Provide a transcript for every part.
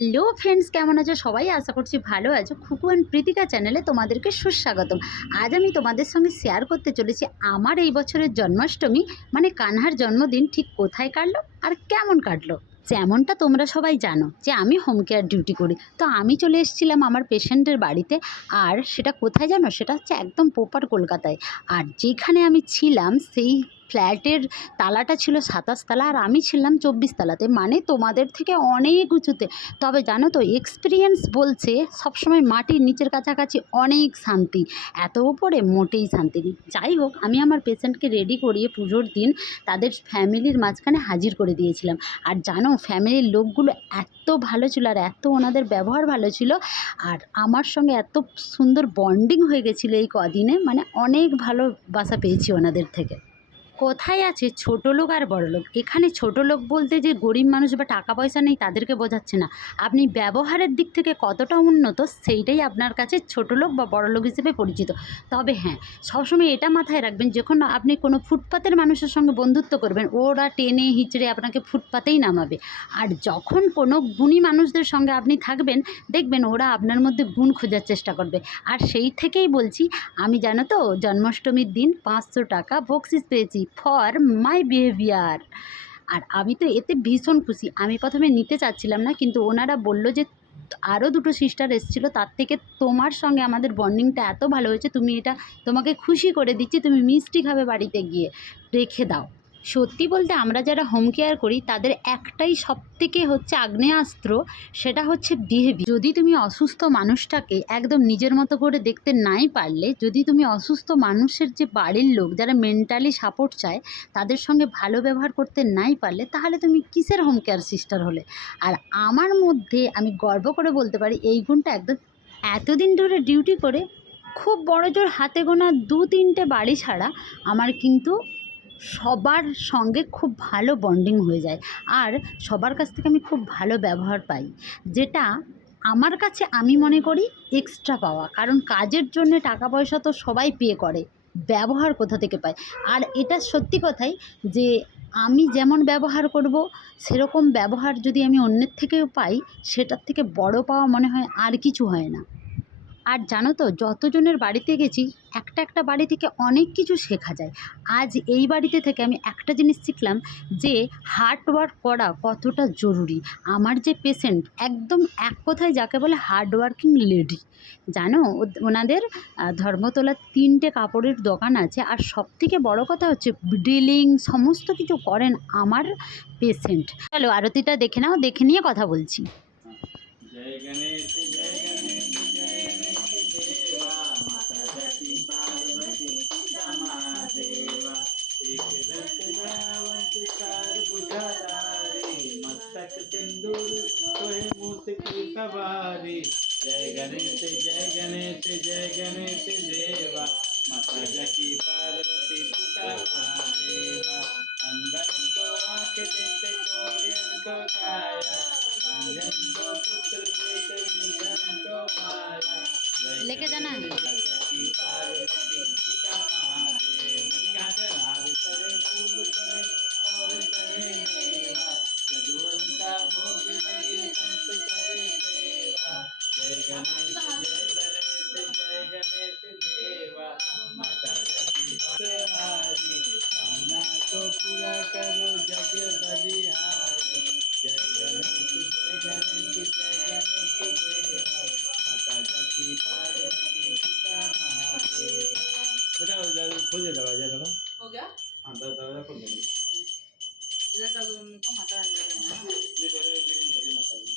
Hello friends, কেমন আছো সবাই? আশা করছি ভালো আছো। খুকু অ্যান্ড প্রীতিকা চ্যানেলে তোমাদেরকে সুস্বাগতম। আজ আমি তোমাদের সঙ্গে শেয়ার করতে চলেছি আমার এই বছরের জন্মাষ্টমী মানে কানহার জন্মদিন ঠিক কোথায় কাটলো আর কেমন কাটলো। যেমনটা তোমরা সবাই জানো যে আমি হোম কেয়ার ডিউটি করি, তো আমি চলে এসেছিলাম আমার পেশেন্টের বাড়িতে। আর সেটা কোথায় জানো? সেটা হচ্ছে একদম প্রপার কলকাতায়। আর যেখানে আমি ছিলাম সেই ফ্ল্যাটের তালাটা ছিল 27 তালা আর আমি ছিলাম 24 তালাতে, মানে তোমাদের থেকে অনেক উঁচুতে। তবে জানো তো, এক্সপিরিয়েন্স বলছে সবসময় মাটির নিচের কাছাকাছি অনেক শান্তি, এত উপরে মোটেই শান্তি নেই। যাই হোক, আমি আমার পেশেন্টকে রেডি করিয়ে পুজোর দিন তাদের ফ্যামিলির মাঝখানে হাজির করে দিয়েছিলাম। আর জানো, ফ্যামিলির লোকগুলো এত ভালো ছিল আর এত ওনাদের ব্যবহার ভালো ছিল। আর আমার সঙ্গে এত সুন্দর বন্ডিং হয়ে গেছিলো এই কদিনে, মানে অনেক ভালোবাসা পেয়েছি ওনাদের থেকে। কোথায় আছে ছোট লোক আর বড় লোক? এখানে ছোট লোক বলতে যে গরিব মানুষ বা টাকা পয়সা নেই তাদেরকে বোঝাচ্ছে না। আপনি ব্যবহারের দিক থেকে কতটা উন্নত সেইটাই আপনার কাছে ছোট লোক বা বড় লোক হিসেবে পরিচিত। তবে হ্যাঁ, সবসময় এটা মাথায় রাখবেন, যখন আপনি কোনো ফুটপাতের মানুষের সঙ্গে বন্ধুত্ব করবেন ওরা টেনে হিচড়ে আপনাকে ফুটপাতেই নামাবে। আর যখন কোনো গুণী মানুষদের সঙ্গে আপনি থাকবেন দেখবেন ওরা আপনার মধ্যে গুণ খোঁজার চেষ্টা করবে। আর সেই থেকেই বলছি, আমি জানো তো জন্মাষ্টমীর দিন 500 টাকা বকশিস পেয়েছি ফর মাই বিহেভিয়ার। আর আমি তো এতে ভীষণ খুশি। আমি প্রথমে নিতে চাচ্ছিলাম না, কিন্তু ওনারা বলল যে আরও দুটো সিস্টার এসেছিলো, তার থেকে তোমার সঙ্গে আমাদের বন্ডিংটা এত ভালো হয়েছে, তুমি এটা তোমাকে খুশি করে দিচ্ছি, তুমি মিষ্টি খাবে বাড়িতে গিয়ে, রেখে দাও। সত্যি বলতে আমরা যারা হোম কেয়ার করি তাদের একটাই সবথেকে হচ্ছে আগ্নেয়াস্ত্র, সেটা হচ্ছে বিহেভিয়ার। যদি তুমি অসুস্থ মানুষটাকে একদম নিজের মতো করে দেখতে নাই পারলে, যদি তুমি অসুস্থ মানুষের যে বাড়ির লোক যারা মেন্টালি সাপোর্ট চায় তাদের সঙ্গে ভালো ব্যবহার করতে নাই পারলে, তাহলে তুমি কিসের হোম কেয়ার সিস্টার হলে? আর আমার মধ্যে আমি গর্ব করে বলতে পারি এই গুণটা একদম। এতদিন ধরে ডিউটি করে খুব বড়জোর হাতে গোনা 2-3টে বাড়ি ছাড়া আমার কিন্তু সবার সঙ্গে খুব ভালো বন্ডিং হয়ে যায়। আর সবার কাছ থেকে আমি খুব ভালো ব্যবহার পাই, যেটা আমার কাছে আমি মনে করি এক্সট্রা পাওয়া। কারণ কাজের জন্যে টাকা পয়সা তো সবাই পে করে, ব্যবহার কোথা থেকে পায়? আর এটা সত্যি কথাই যে আমি যেমন ব্যবহার করব সেরকম ব্যবহার যদি আমি অন্যের থেকেও পাই, সেটার থেকে বড় পাওয়া মনে হয় আর কিছু হয় না। আর জানো তো, যতজনের বাড়িতে গেছি একটা একটা বাড়ি থেকে অনেক কিছু শেখা যায়। আজ এই বাড়িতে থেকে আমি একটা জিনিস শিখলাম যে হার্ড ওয়ার্ক করা কতটা জরুরি। আমার যে পেশেন্ট একদম এক কথায় যাকে বলে হার্ড ওয়ার্কিং লেডি। জানো, ওনাদের ধর্মতলার 3টে কাপড়ের দোকান আছে। আর সবথেকে বড় কথা হচ্ছে ডিলিং সমস্ত কিছু করেন আমার পেশেন্ট। চলো আরতিটা দেখে নাও, দেখে নিয়ে কথা বলছি। जय गणेश जय गणेश जय गणेश देवा माता जटी पार्वती सीता महादेवा एक दंत धावंत चार भुजाधारी मस्तक सिंदूर सोहे मूस की सवारी जय गणेश जय गणेश जय गणेश देवा माता जटी पार्वती सीता महादेवा अंधन को आँख देते कोरियन को काया लेके जाना है। को पूरा करो जग बलिहारी जय गणेश जय गणेश जय गणेश देवा माता जकी पार्वती सीता महादेवा। बेटा उधर खोल दे दरवाजा जरा। हो गया? हाँ दरवाजा खोल दे। इधर का रूम को माता रानी का है ना? ये दरवाजा भी नहीं है माता रानी।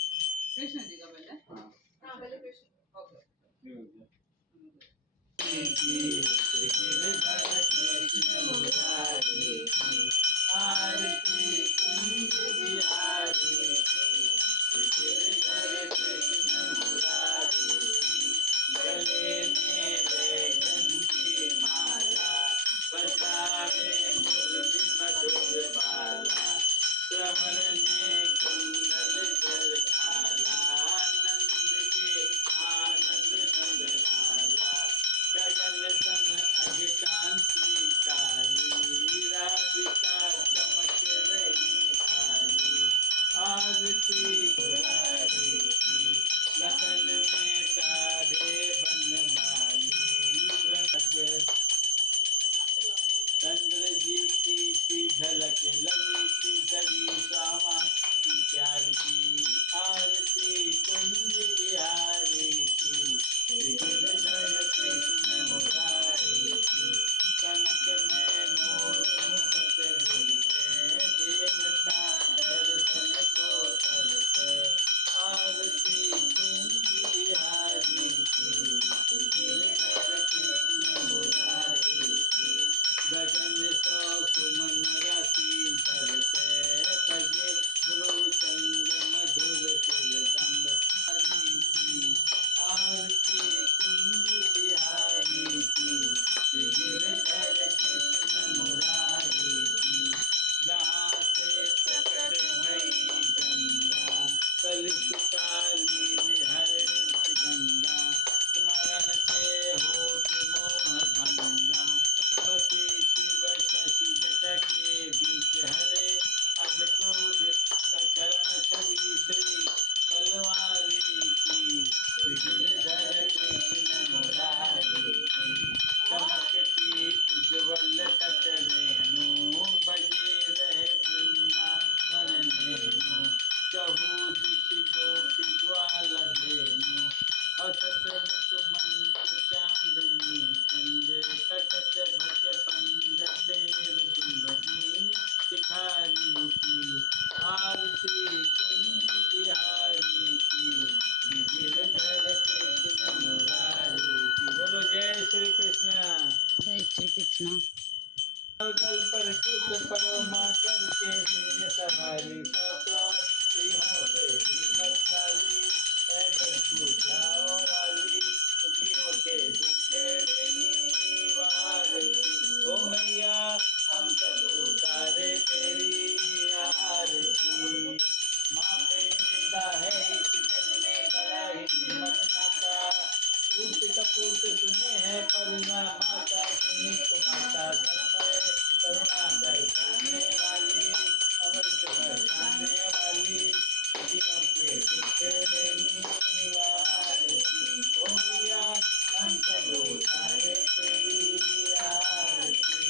कृष्ण जी का पहले? हाँ। हाँ पहले कृष्ण। ओके। ये हो गया। आरती कुंज बिहारी कृष्ण मुरारी गले में घंटी माला बसावे मुरली मधुर बाला श्रवण में कुंडल जल खाला नंद के आनंद नंद लाला गगन सन अग कांति काली राधिका चमक रही কৃষ্ণ। जल पर कूद पड़ो माँ करके सिंह सवारी सौ सौ सिंहों से भी बलशाली है डंकू जाओ वाली दुखियों के दुखेड़ेगी वारती ओ मैया हम सब उतारे तेरी आरती माँ बेटे का है इस जग में बड़ा ही मन नाता पूत कपूत सुने हैं पर ना माता सुनी तो माता सब पर करुणा बरसाने वाली अमृत बरसाने वाली दुखियों के दुख देने वाली ओ मैया हम सब उतारे तेरी आरती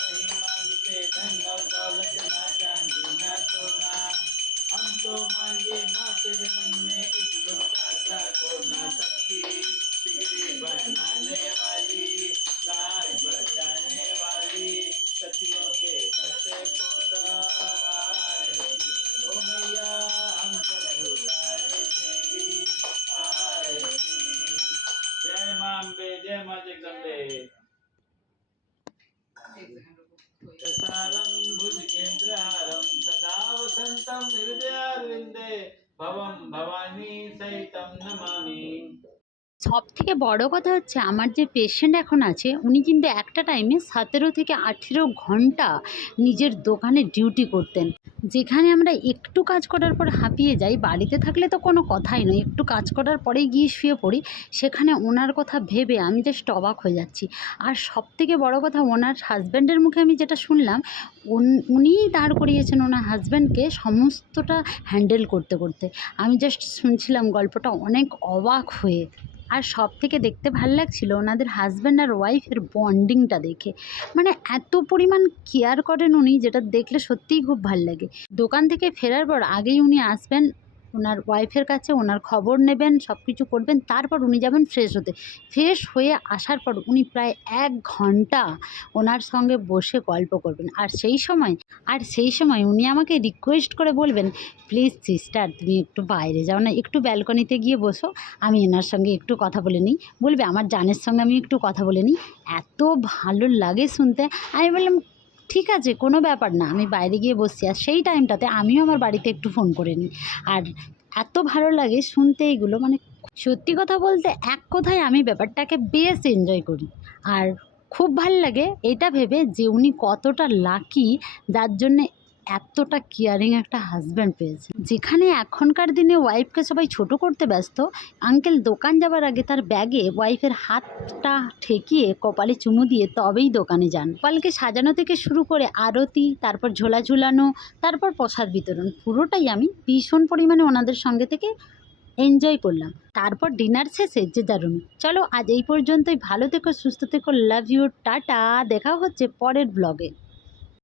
नहीं मांगते धन और दौलत ना चांदी ना सोना हम तो मांगे माँ तेरे मन में एक छोटा सा कोना सबकी बिगड़ी बनाने वाली लाज बचाने वाली सतियों के सत्य को तारती ओ मैया हम सब उतारे तेरी आरती जय मां अम्बे जय मां जगदम्बे प्रसारं भुजगेन्द्रहारं सदा वसन्तं हृदयारविन्दे भवं भवानी सहितं नमामि সব থেকে বড় কথা হচ্ছে আমার যে পেশেন্ট এখন আছে উনি কিন্তু একটা টাইমে 17 থেকে 18 ঘন্টা নিজের দোকানে ডিউটি করতেন। যেখানে আমরা একটু কাজ করার পর হাঁপিয়ে যাই, বাড়িতে থাকলে তো কোনো কথাই নয়, একটু কাজ করার পরেই গিয়ে শুয়ে পড়ি, সেখানে ওনার কথা ভেবে আমি জাস্ট অবাক হয়ে যাচ্ছি। আর সব থেকে বড় কথা ওনার হাজব্যান্ডের মুখে আমি যেটা শুনলাম, উনিই দাঁড় করিয়েছেন ওনার হাজব্যান্ডকে সমস্তটা হ্যান্ডেল করতে করতে। আমি জাস্ট শুনছিলাম গল্পটা অনেক অবাক হয়ে। আর সব থেকে দেখতে ভাল লাগছিল ওনাদের হাজব্যান্ড আর ওয়াইফের বন্ডিংটা দেখে, মানে এত পরিমাণ কেয়ার করেন উনি, যেটা দেখলে সত্যিই খুব ভাল লাগে। দোকান থেকে ফেরার পর আগেই উনি আসবেন ওনার ওয়াইফের কাছে, ওনার খবর নেবেন, সব কিছু করবেন, তারপর উনি যাবেন ফ্রেশ হতে। ফ্রেশ হয়ে আসার পর উনি প্রায় 1 ঘন্টা ওনার সঙ্গে বসে গল্প করবেন। আর সেই সময় উনি আমাকে রিকোয়েস্ট করে বলবেন, প্লিজ সিস্টার তুমি একটু বাইরে যাও না, একটু ব্যালকনিতে গিয়ে বসো, আমি এনার সঙ্গে একটু কথা বলে নিই। বলবে আমার জানের সঙ্গে আমি একটু কথা বলে নিই। এত ভালো লাগে শুনতে। আমি বললাম ঠিক আছে, কোনো ব্যাপার না, আমি বাইরে গিয়ে বসছি। আর সেই টাইমটাতে আমিও আমার বাড়িতে একটু ফোন করে নিই। আর এত ভালো লাগে শুনতে এইগুলো, মানে সত্যি কথা বলতে এক কথায় আমি ব্যাপারটাকে বেশ এনজয় করি। আর খুব ভাল লাগে এটা ভেবে যে উনি কতটা লাকি, যার জন্যে এতটা কেয়ারিং একটা হাজব্যান্ড পেয়েছে। যেখানে এখনকার দিনে ওয়াইফকে সবাই ছোট করতে ব্যস্ত, আঙ্কেল দোকান যাওয়ার আগে তার ব্যাগে ওয়াইফের হাতটা ঠেকিয়ে কপালে চুমু দিয়ে তবেই দোকানে যান। কপালকে সাজানো থেকে শুরু করে আরতি, তারপর ঝোলা ঝুলানো, তারপর প্রসাদ বিতরণ, পুরোটাই আমি ভীষণ পরিমাণে ওনাদের সঙ্গে থেকে এনজয় করলাম। তারপর ডিনার শেষে যে যার রুমে। চলো আজ এই পর্যন্তই, ভালো থেকো, সুস্থ থেকো, লাভ ইউ, টাটা। দেখা হচ্ছে পরের ব্লগে।